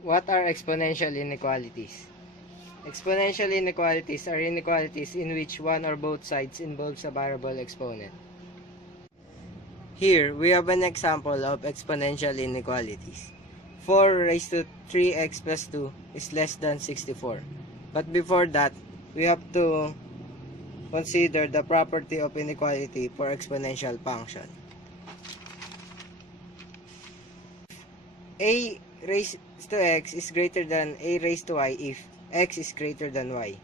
What are exponential inequalities? Exponential inequalities are inequalities in which one or both sides involves a variable exponent. Here, we have an example of exponential inequalities. 4 raised to 3x plus 2 is less than 64. But before that, we have to consider the property of inequality for exponential function. A raised to x is greater than a raised to y if x is greater than y.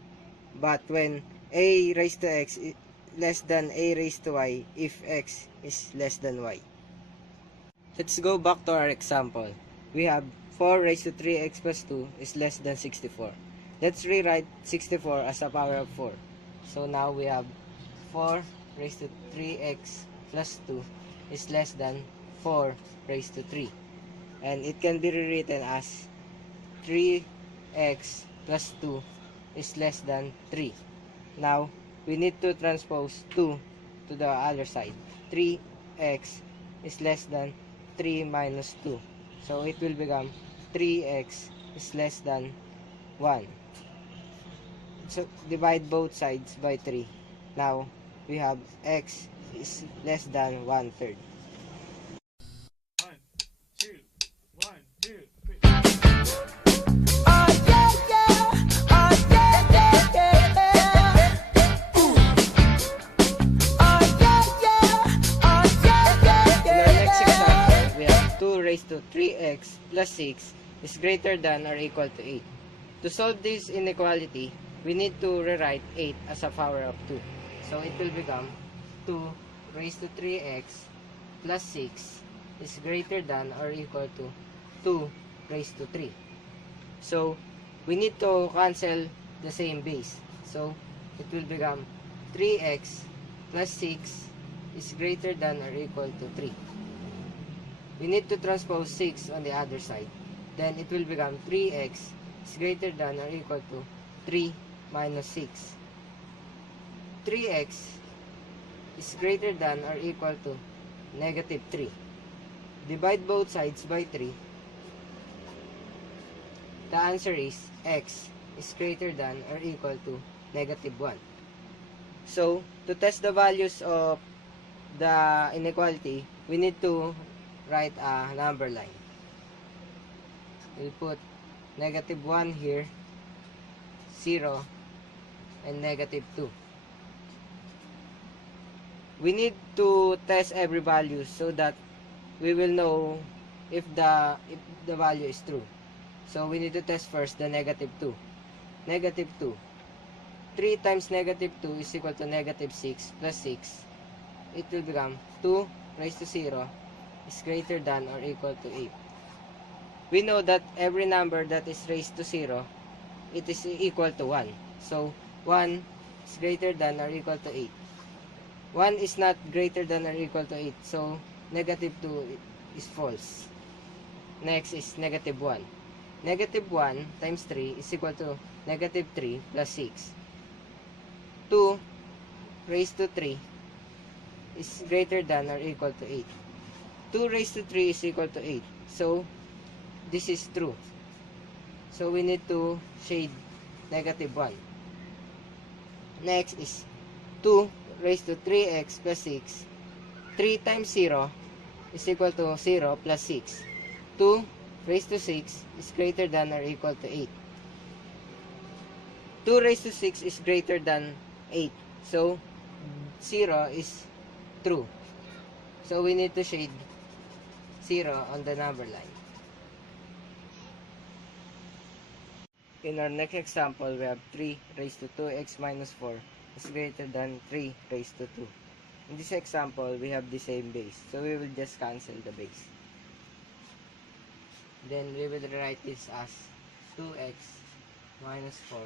But when a raised to x is less than a raised to y if x is less than y. Let's go back to our example. We have 4 raised to 3x plus 2 is less than 64. Let's rewrite 64 as a power of 4. So now we have 4 raised to 3x plus 2 is less than 4 raised to 3. And it can be rewritten as 3x plus 2 is less than 3. Now, we need to transpose 2 to the other side. 3x is less than 3 minus 2. So, it will become 3x is less than 1. So, divide both sides by 3. Now, we have x is less than 1/3. 1, 2, 1, 2, 3. Raised to 3x plus 6 is greater than or equal to 8. To solve this inequality, we need to rewrite 8 as a power of 2. So it will become 2 raised to 3x plus 6 is greater than or equal to 2 raised to 3. So we need to cancel the same base. So it will become 3x plus 6 is greater than or equal to 3. We need to transpose 6 on the other side. Then it will become 3x is greater than or equal to 3 minus 6. 3x is greater than or equal to negative 3. Divide both sides by 3. The answer is x is greater than or equal to negative 1. So, to test the values of the inequality, we need to write a number line. We'll put negative 1 here, 0, and negative 2. We need to test every value so that we will know if the value is true. So we need to test first the negative 2. Negative 2. 3 times negative 2 is equal to negative 6 plus 6. It will become 2 raised to 0 is greater than or equal to 8. We know that every number that is raised to 0, it is equal to 1. So, 1 is greater than or equal to 8. 1 is not greater than or equal to 8. So, negative 2 is false. Next is negative 1. Negative 1 times 3 is equal to negative 3 plus 6. 2 raised to 3 is greater than or equal to 8. 2 raised to 3 is equal to 8. So, this is true. So, we need to shade negative 1. Next is 2 raised to 3x plus 6. 3 times 0 is equal to 0 plus 6. 2 raised to 6 is greater than or equal to 8. 2 raised to 6 is greater than 8. So, 0 is true. So, we need to shade 0 on the number line. In our next example, we have 3 raised to 2x minus 4 is greater than 3 raised to 2. In this example, we have the same base. So, we will just cancel the base. Then, we will write this as 2x minus 4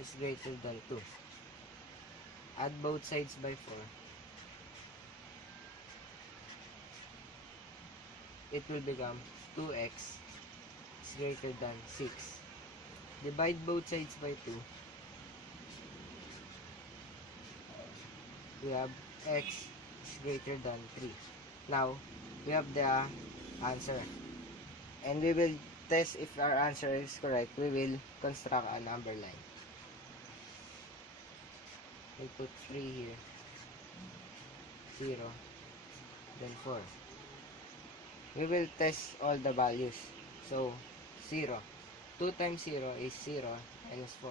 is greater than 2. Add both sides by 4. it will become 2x is greater than 6. Divide both sides by 2. We have x is greater than 3. Now, we have the answer. And we will test if our answer is correct. We will construct a number line. We put 3 here. 0. Then 4. We will test all the values. So, 0. 2 times 0 is 0 minus 4.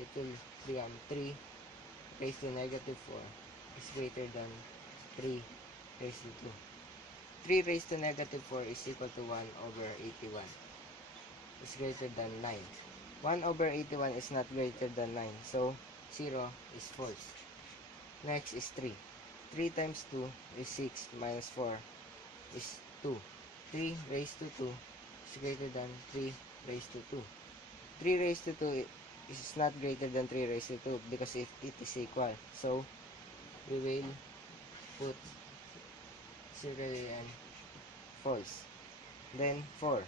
It will become 3 raised to negative 4 is greater than 3 raised to 2. 3 raised to negative 4 is equal to 1 over 81. Is greater than 9. 1 over 81 is not greater than 9. So, 0 is false. Next is 3. 3 times 2 is 6 minus 4 is 2. 3 raised to 2 is greater than 3 raised to 2. 3 raised to 2 is not greater than 3 raised to 2 because it is equal. So, we will put 0 and false. Then 4.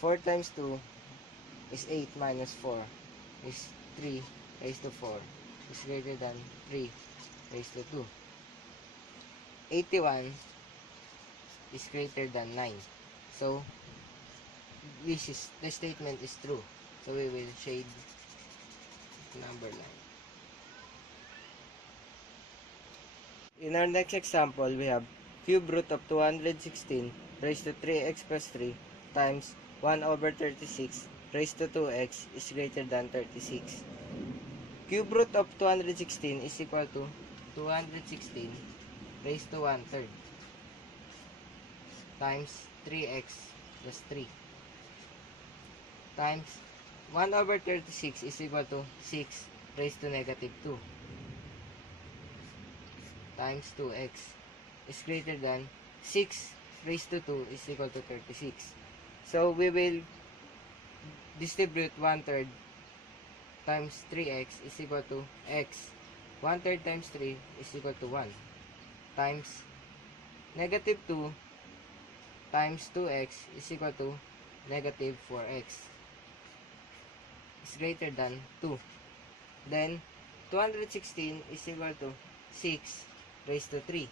4 times 2 is 8 minus 4 is 3 raised to 4 is greater than 3 raised to 2. 81 is greater than 9. So, the statement is true. So, we will shade number line. In our next example, we have cube root of 216 raised to 3x plus 3 times 1 over 36 raised to 2x is greater than 36. Cube root of 216 is equal to 216 raised to 1/3 times 3x plus 3 times 1 over 36 is equal to 6 raised to negative 2 times 2x is greater than 6 raised to 2 is equal to 36. So, we will distribute 1/3 times 3x is equal to x. 1/3 times 3 is equal to 1 times negative 2 times 2x is equal to negative 4x is greater than 2. Then, 216 is equal to 6 raised to 3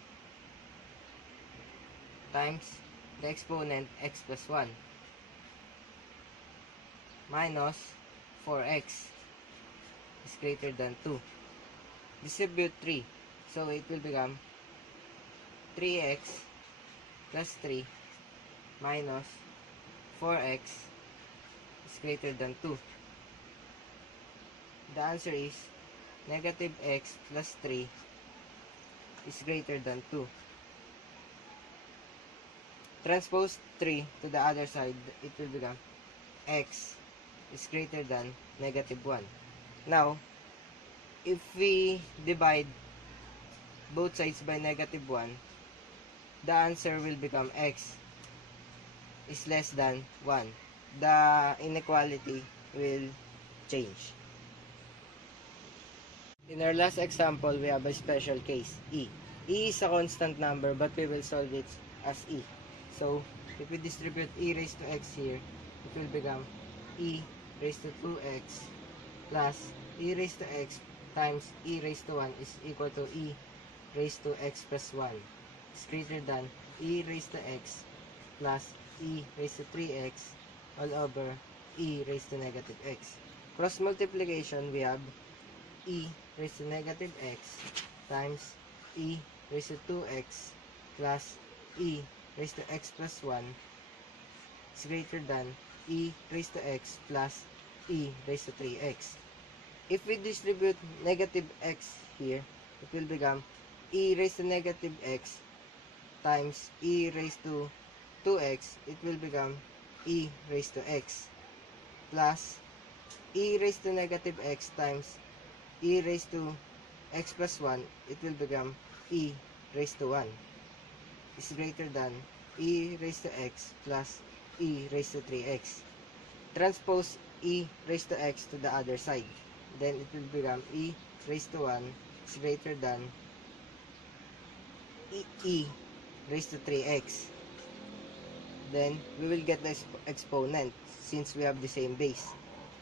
times the exponent x plus 1 minus 4x is greater than 2. Distribute 3. So, it will become 3x plus 3 minus 4x is greater than 2. The answer is negative x plus 3 is greater than 2. Transpose 3 to the other side, it will become x is greater than negative 1. Now, if we divide both sides by negative 1, the answer will become x is less than 1. The inequality will change. In our last example, we have a special case, e. E is a constant number, but we will solve it as e. So, if we distribute e raised to x here, it will become e raised to 2x plus e raised to x times e raised to 1 is equal to e raised to x plus 1 is greater than e raised to x plus e raised to 3x all over e raised to negative x. Cross multiplication, we have e raised to negative x times e raised to 2x plus e raised to x plus 1 is greater than e raised to x plus e raised to 3x. If we distribute negative x here, it will become e raised to negative x times e raised to 2x, it will become e raised to x plus e raised to negative x times e raised to x plus 1, it will become e raised to 1 is greater than e raised to x plus e raised to 3x. Transpose e raised to x to the other side. Then it will become e raised to 1 is greater than e raised to 3x. then we will get the exponent since we have the same base.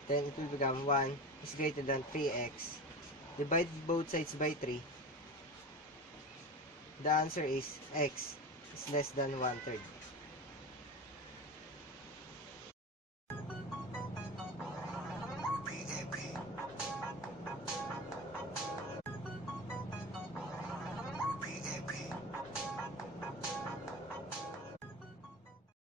Then it will become 1 is greater than 3x. Divide both sides by 3. The answer is x is less than 1/3.